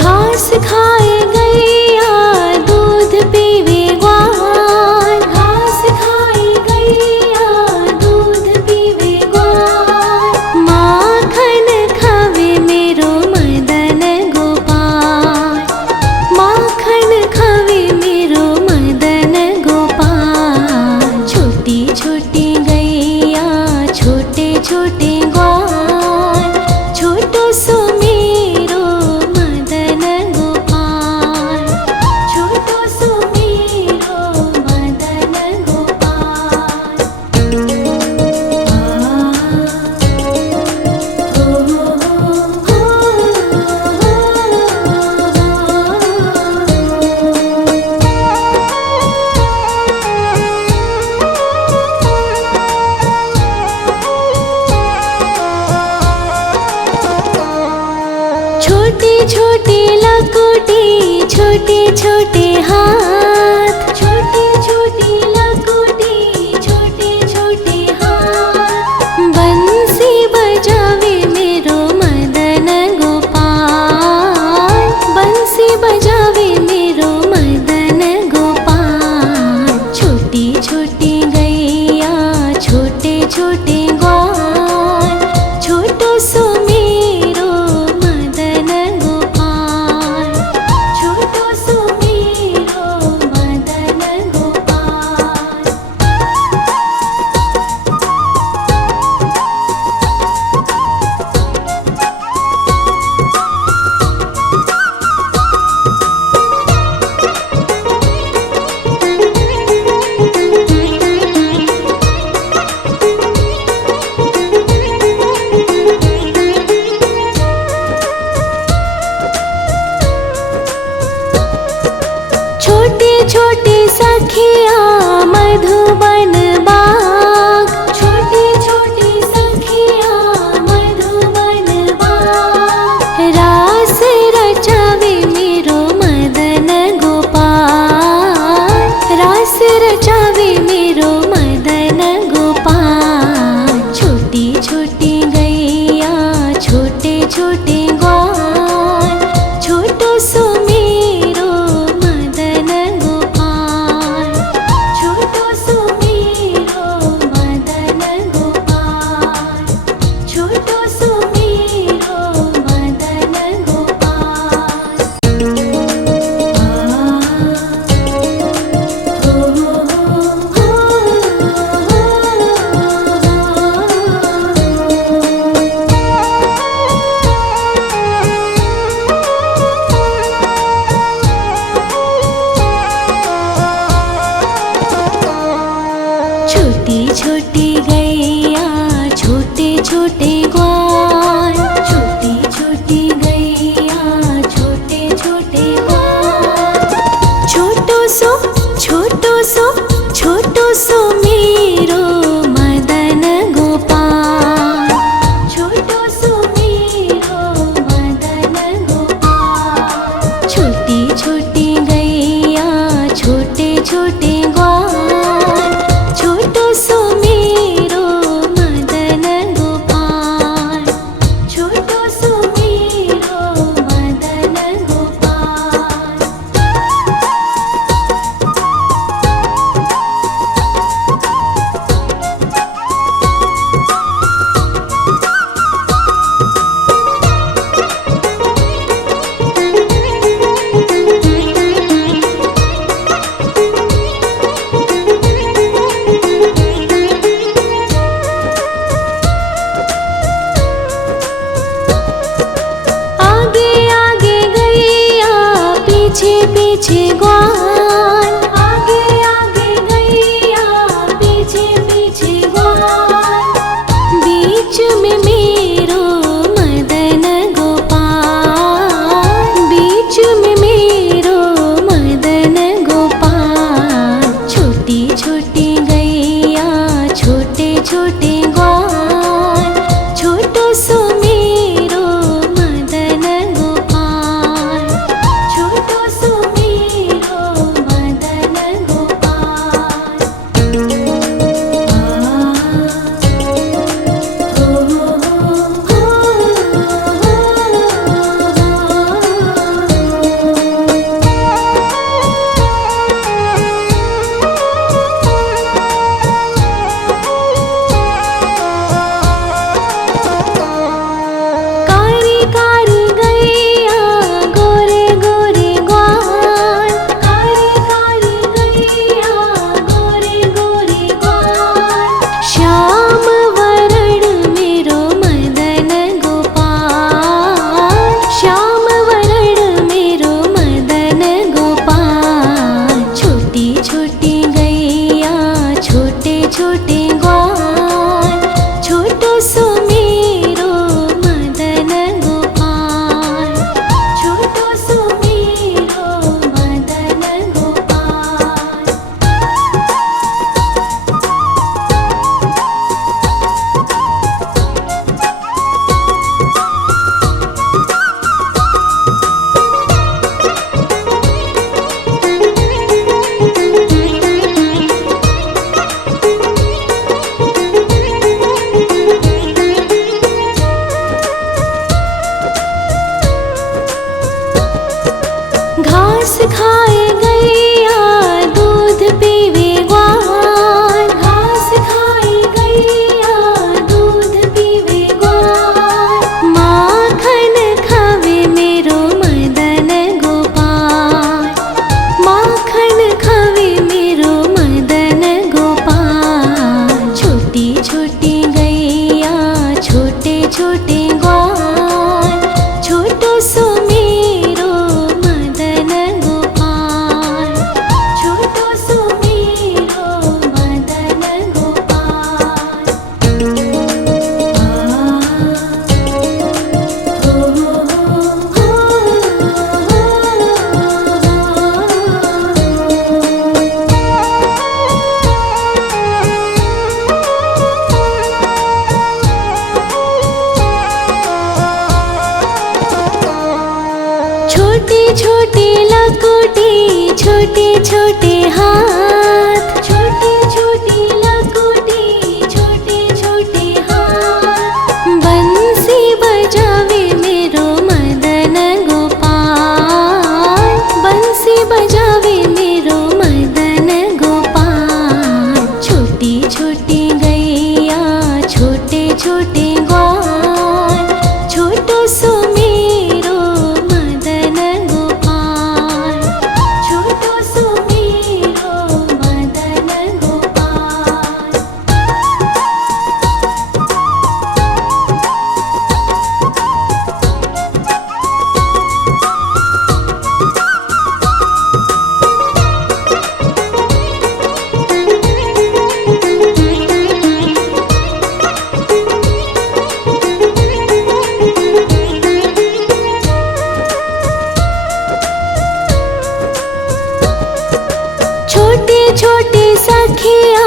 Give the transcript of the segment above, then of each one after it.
घास खाए गैया दूध पीवे ग्वाल, घास खाए गैया दूध पीवे ग्वाल। माखन खावे मेरो मदन गोपाल, माखन खावे मेरो मदन गोपाल। छोटी छोटी गैया छोटे छोटे ग्वाल, छोटो सो मेरो मदन गोपाल, छोटो सो मेरो मदन गोपाल। छोटी छोटी लकुटी छोटे छोटे हाथ, छोटी छोटी लकुटी छोटे छोटे हाथ। बंसी बजावे मेरो मदन गोपाल, बंसी बजावे मेरो मदन गोपाल। छोटी छोटी गैया छोटे छोटे ग्वाल, छोटो सो मेरो मदन गोपाल, छोटो सो मेरो मदन गोपाल। छोटे छोटे सखिया मधुबन बाग, छोटे छोटे सखिया मधुबन बाग। रास रचावे मेरो मदन गोपाल, रास रचावे मेरो मदन गोपाल। छोटी छोटी गैया छोटे छोटे ग्वाल, छोटो सो मेरो मदन गोपाल, छोटो सो मेरो मदन गोपाल, छोटो सो मेरो मदन गोपाल। छोटी छोटी गैया छोटे छोटे ग्वाल, छोटी छोटी गैया छोटे छोटे ग्वाल। छोटो सो छोटो सो छोटो सो मेरो मदन गोपाल, छोटो सो मेरो मदन गोपाल। छोटी छोटी गैया छोटे छोटे ग्वाल, छोटो सो मेरो मदन गोपाल, छोटो सो मेरो मदन गोपाल। आगे आगे गैया पीछे पीछे ग्वाल, आगे आगे गैया पीछे पीछे ग्वाल। बीच में मेरो मदन गोपाल, बीच में मेरो मदन गोपाल। छोटी छोटी गैया छोटे छोटे ग्वाल, छोटो सो मेरो मदन गोपाल, छोटो सो मेरो घास खाए गैया दूध पीवे ग्वाल, घास खाए गैया दूध पीवे ग्वाल, माखन खावे मेरो मदन गोपाल, माखन खावे मेरो मदन गोपाल। छोटी छोटी गैया छोटे छोटे ग्वाल, छोटो सो मेरो मदन गोपाल, छोटो सो मेरो मदन गोपाल। छोटे छोटे लकोटी छोटे छोटे हाथ, छोटे छोटे लकोटी छोटे छोटे हाथ, बंसी बजावे मेरो मदन गोपाल, बंसी बजावे मेरो मदन गोपाल। छोटी छोटी गैया छोटे छोटे ग्वाल, छोटो सो मेरो मदन गोपाल, छोटो सो मेरो मदन गोपाल। छोटे छोटे सखिया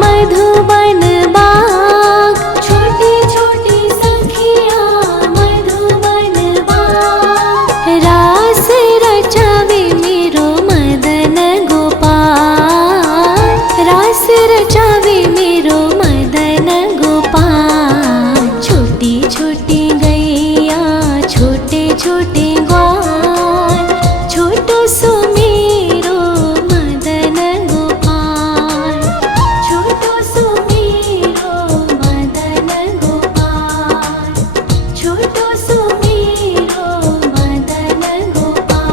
मधुबन बाग, छोटे छोटे सखिया मधुबन बाग, रास रचावे मेरो मदन गोपाल, रास रचावे मेरो मदन गोपाल। छोटी छोटी गैया छोटे छोटे ग्वाल, छोटो सो मेरो मदन गोपाल, छोटो सो मेरो मदन गोपाल, छोटो सो मेरो मदन गोपाल।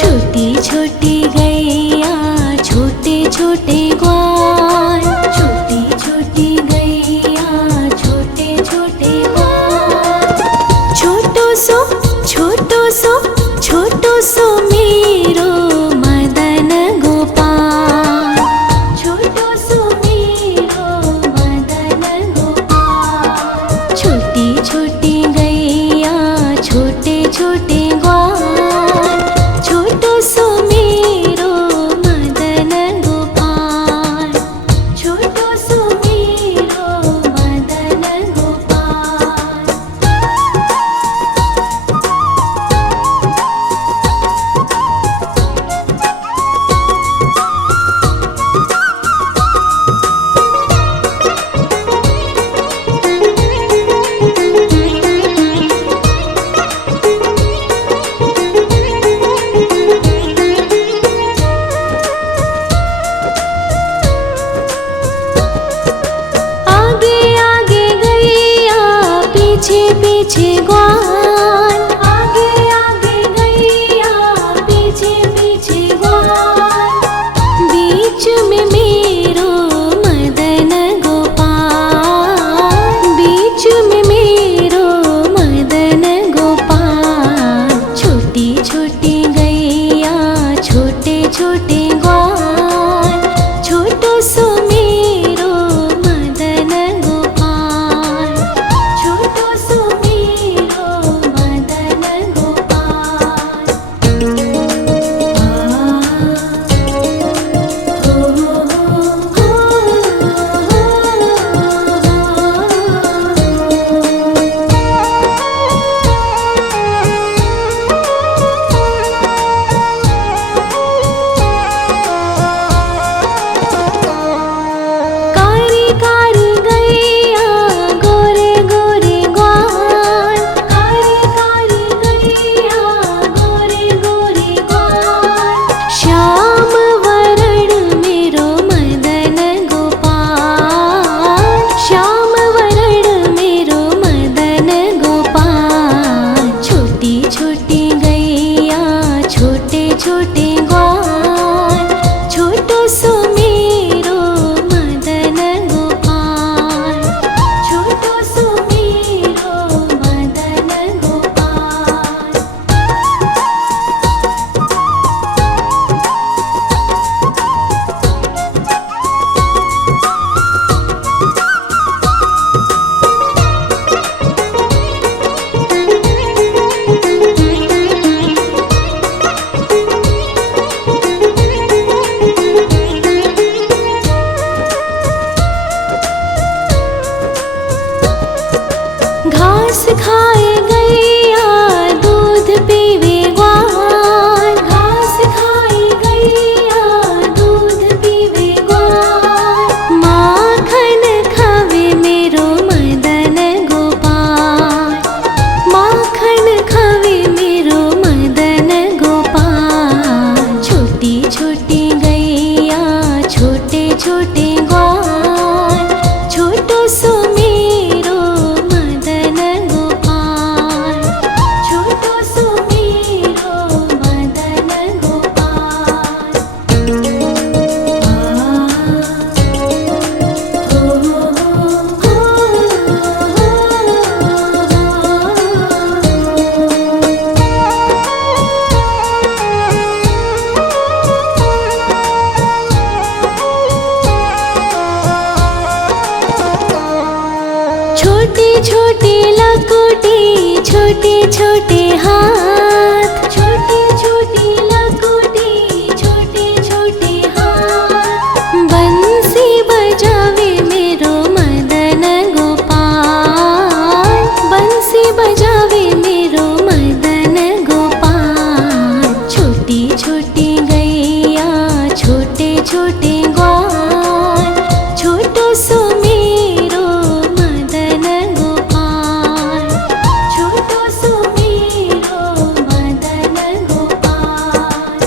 छोटी छोटी गैया छोटे छोटे ग्वाल, छोटी छोटी गैया छोटे छोटे ग्वाल, छोटो सो छोटो सो छोटो सो मेरो मदन गोपाल, छोटो सो मेरो मदन गोपाल। छोटी छोटी गैया छोटे छोटे ग्वाल, छोटो सो मेरो मदन गोपाल, छोटो सो मेरो मदन गोपाल। आगे आगे गैया पीछे पीछे ग्वाल, आगे आगे गैया पीछे पीछे ग्वाल, बीच में मेरो मदन गोपाल, बीच में मेरो मदन गोपाल। छोटी छोटी गैया छोटे छोटे ग्वाल, छोटो सो मेरो मदन गोपाल, छोटो सो मेरो छोटे छोटे लकोटे छोटे छोटे हाथ, छोटे छोटे लकोटे छोटे छोटे हाथ। बंसी बजावे मेरो मदन गोपाल, बंसी बजावे मेरो मदन गोपाल। छोटी छोटी गैया छोटे छोटे ग्वाल, छोटो सो मेरो मदन गोपाल, छोटो सो मेरो मदन गोपाल।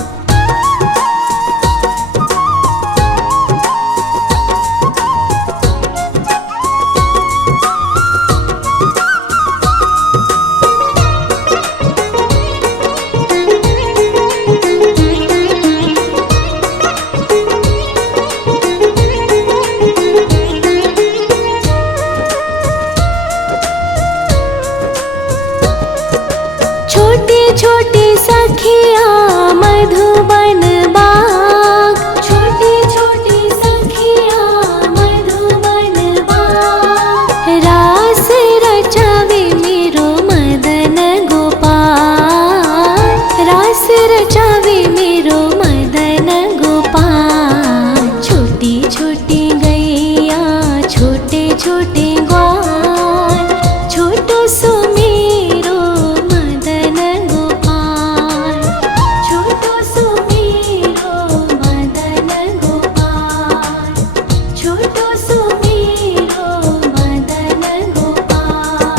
छोटे छोटे सखिया मधुबन बाग, छोटे छोटे सखिया मधुबन बाग। रास रचावे मेरो मदन गोपाल, रास रचावे मेरो मदन गोपाल। छोटी छोटी गैया छोटे छोटे ग्वाल, छोटो सो मेरो मदन गोपाल, छोटो सो मेरो मदन गोपाल, छोटो सो मेरो मदन गोपाल।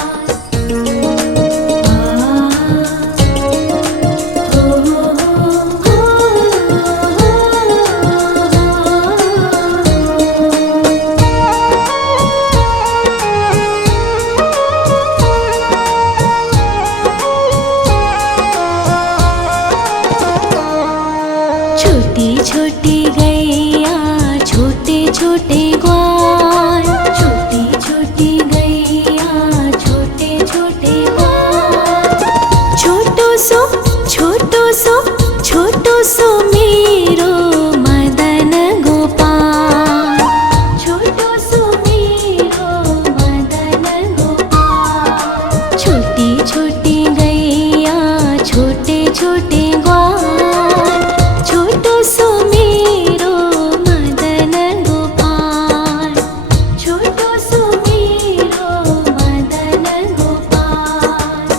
छोटी छोटी गैया छोटे छोटे ग्वाल, छोटी छोटी गैया छोटे छोटे ग्वाल। छोटो सो छोटो सो छोटो सो मेरो मदन गोपाल, छोटो सो मेरो मदन गोपाल। छोटी छोटी गैया छोटे छोटे ग्वाल, छोटो सो मेरो मदन गोपाल, छोटो सो मेरो मदन गोपाल।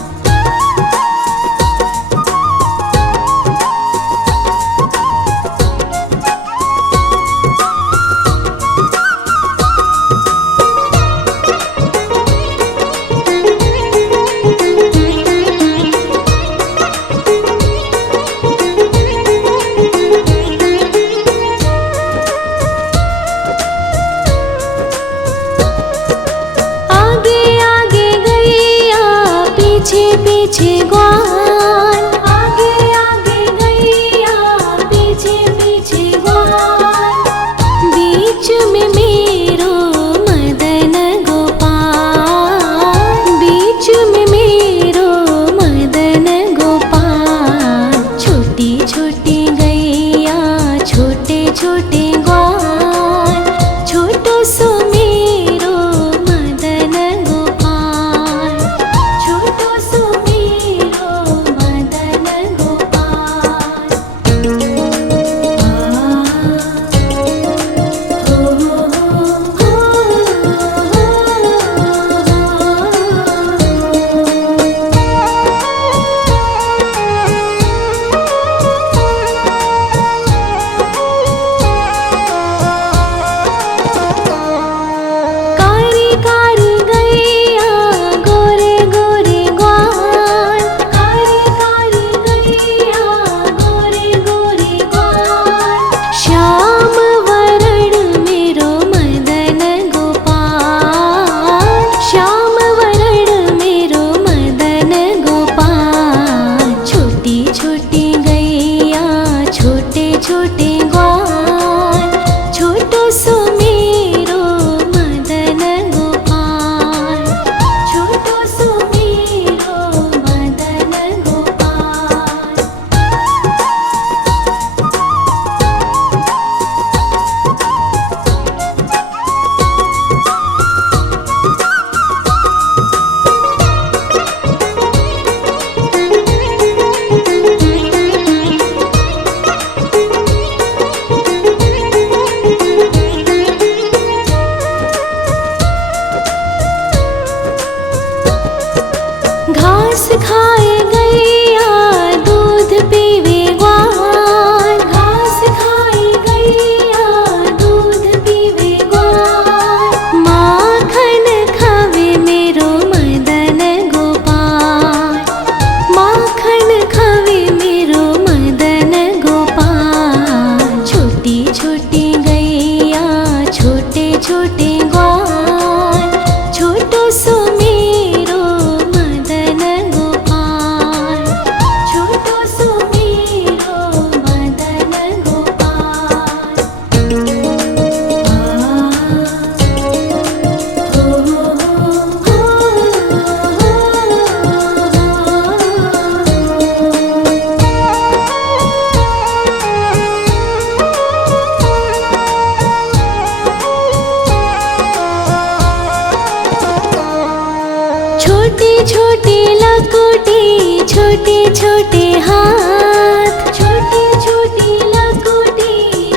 आगे आगे गैया पीछे पीछे ग्वाल, आगे आगे गैया पीछे पीछे ग्वाल। बीच में मेरो मदन गोपाल, बीच में मेरो मदन गोपाल। छोटी छोटी गैया छोटे छोटे ग्वाल, छोटो सो मेरो मदन गोपाल, छोटो सो मेरो छोटी लकुटी छोटे छोटे हाथ, छोटी छोटी लकुटी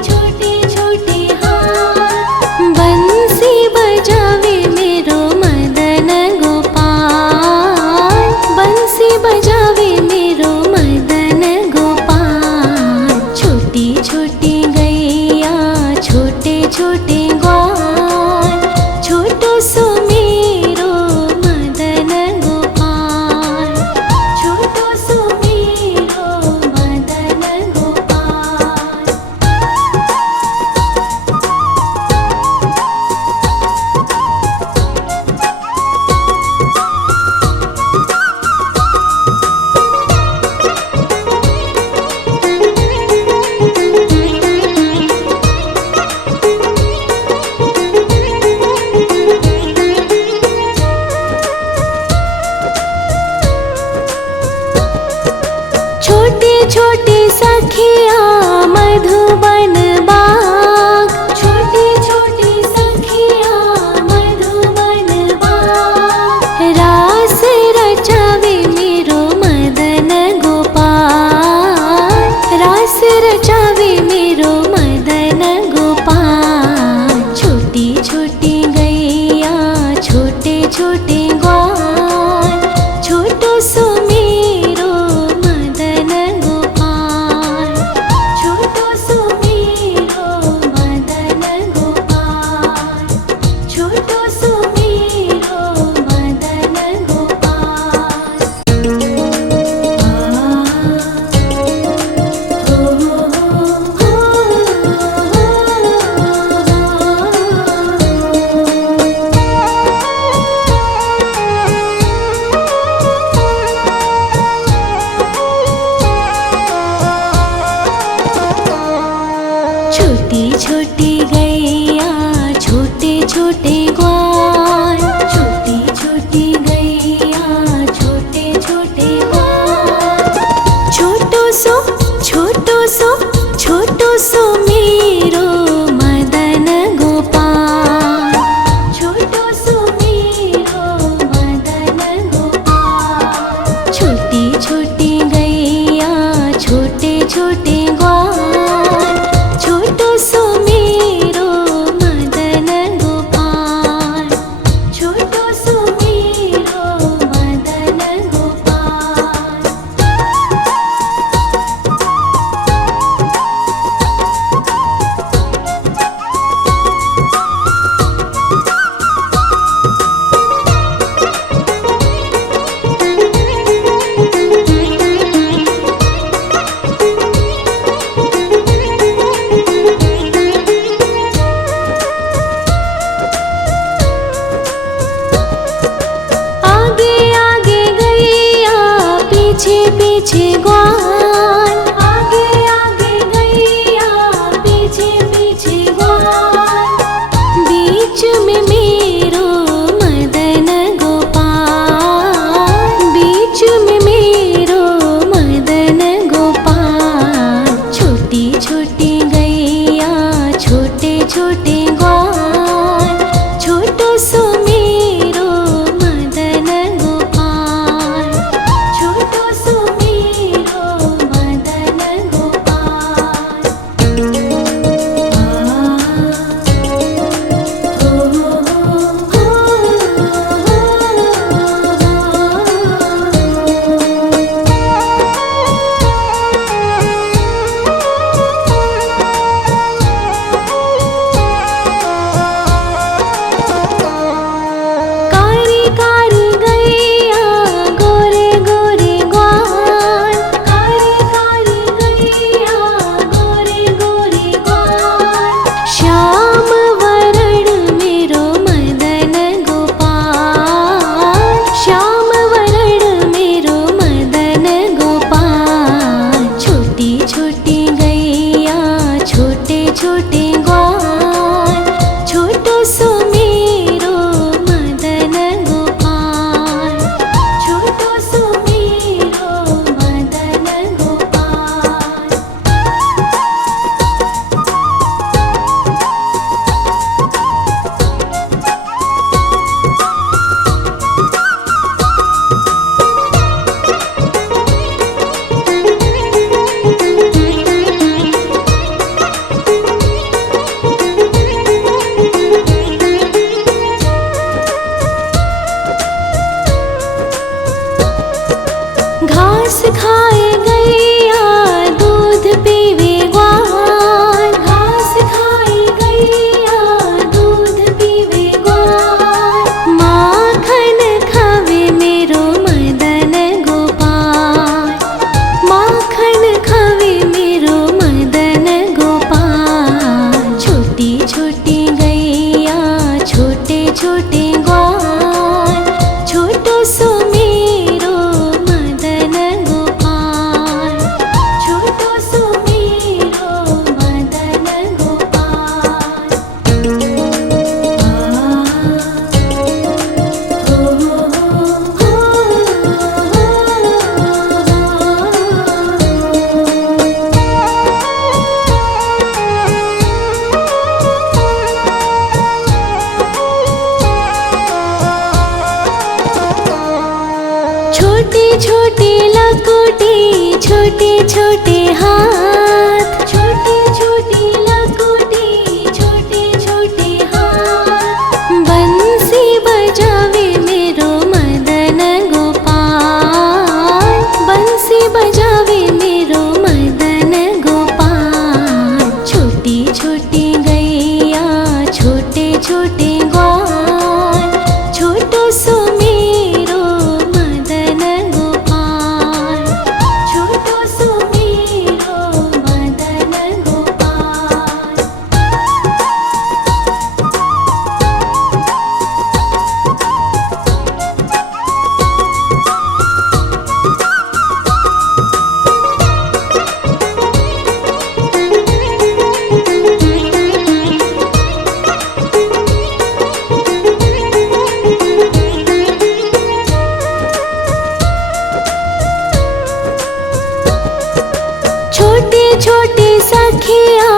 छोटे छोटे हाथ। बंसी बजावे मेरो मदन गोपाल, बंसी बजावे मेरो मदन गोपाल। छोटी छोटी गैया छोटे छोटे ग्वाल, छोटो सो मेरो मदन गोपाल, छोटो सो मेरो मदन गोपाल। छोटी छोटी सखिया मधुबन बाग, छोटी छोटी सखिया मधुबन बाग। रास रचावे मेरो मदन गोपाल, रास रचावे मेरो मदन गोपाल। छोटी छोटी गैया छोटे छोटे ग्वाल, छोटो सो मेरो मदन गोपाल, छोटो सो मेरो मदन गोपाल, छोटो सो मेरो मदन गोपाल। छोटी छोटी गैया छोटे छोटे ग्वाल, छोटी छोटी गैया छोटे छोटे ग्वाल। छोटो सो छोटो सो छोटो सो मेरो मदन गोपाल, छोटो सो मेरो मदन गोपाल। छोटी छोटी गैया छोटे छोटे ग्वाल, छोटो सो मेरो मदन गोपाल, छोटो सो मेरो मदन गोपाल। आगे आगे गैया पीछे पीछे ग्वाल, आगे आगे गैया पीछे पीछे ग्वाल। बीच में मेरो मदन गोपाल, बीच में मेरो मदन गोपाल। छोटी छोटी गैया छोटे छोटे ग्वाल, छोटो सो मेरो मदन गोपाल, छोटो सो मेरो खाए गैया दूध पीवे ग्वाल, घास खाए गैया दूध पीवे ग्वाल, माखन खावे मेरो मदन गोपाल, माखन खावे मेरो मदन गोपाल। छोटी छोटी गैया छोटे छोटे ग्वाल, छोटो सो मेरो मदन गोपाल, छोटो सो मेरो मदन गोपाल। छोटी छोटी लकुटी छोटे छोटे हाथ, छोटी छोटी लकुटी छोटे छोटे हाथ, बंसी बजावे मेरो मदन गोपाल, बंसी बजावे मेरो मदन गोपाल। छोटी छोटी गैया छोटे छोटे ग्वाल, छोटो सो मेरो मदन गोपाल, छोटो सो मेरो मदन गोपाल। छोटे छोटे सखिया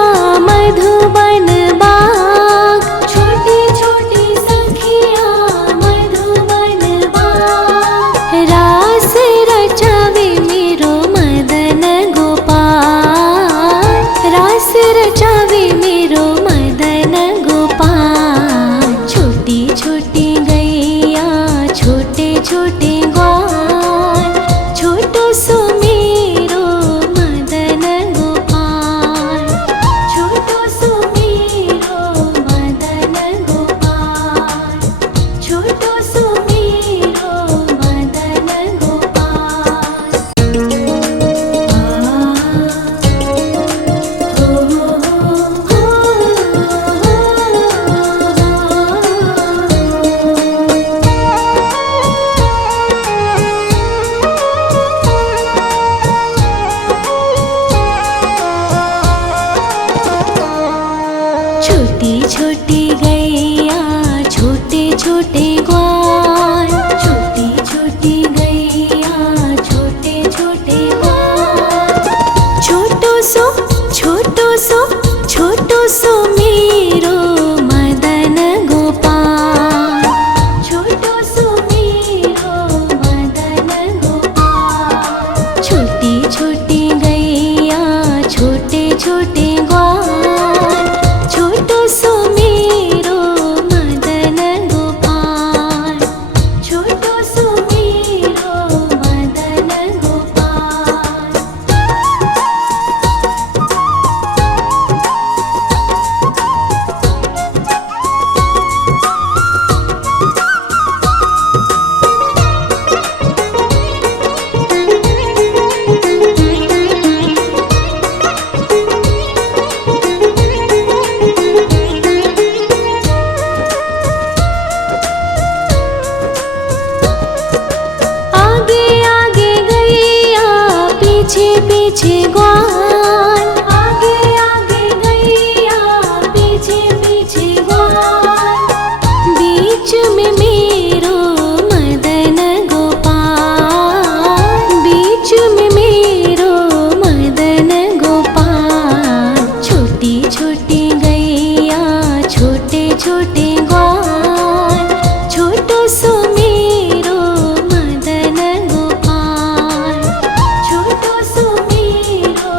मधुबन बाग, छोटे छोटे सखिया मधुबन बाग, रास रचावे मेरो मदन गोपाल, रास रचावे मेरो मदन गोपाल। छोटी छोटी गैया छोटे छोटे ग्वाल, छोटो सो मेरो मदन गोपाल, छोटो सो मेरो मदन गोपाल, छोटो सो मेरो मदन गोपाल। छोटी छोटी गैया छोटे छोटे ग्वाल, छोटी छोटी गैया छोटे छोटे ग्वाल, छोटो सो छोटो सो मेरो मदन गोपाल, छोटो सो मेरो मदन गोपाल। छोटी छोटी गैया छोटे छोटे ग्वाल, छोटो सो मेरो मदन गोपाल, छोटो सो मेरो मदन गोपाल। आगे आगे गैया पीछे पीछे ग्वाल, आगे आगे गैया पीछे पीछे ग्वाल, बीच में मेरो मदन गोपाल, बीच में मेरो मदन गोपाल। छोटी छोटी गैया छोटे छोटे ग्वाल, छोटो सो मेरो मदन गोपाल, छोटो सो मेरो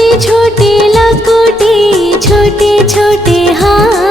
छोटी छोटी लकोटी छोटे छोटे हाथ।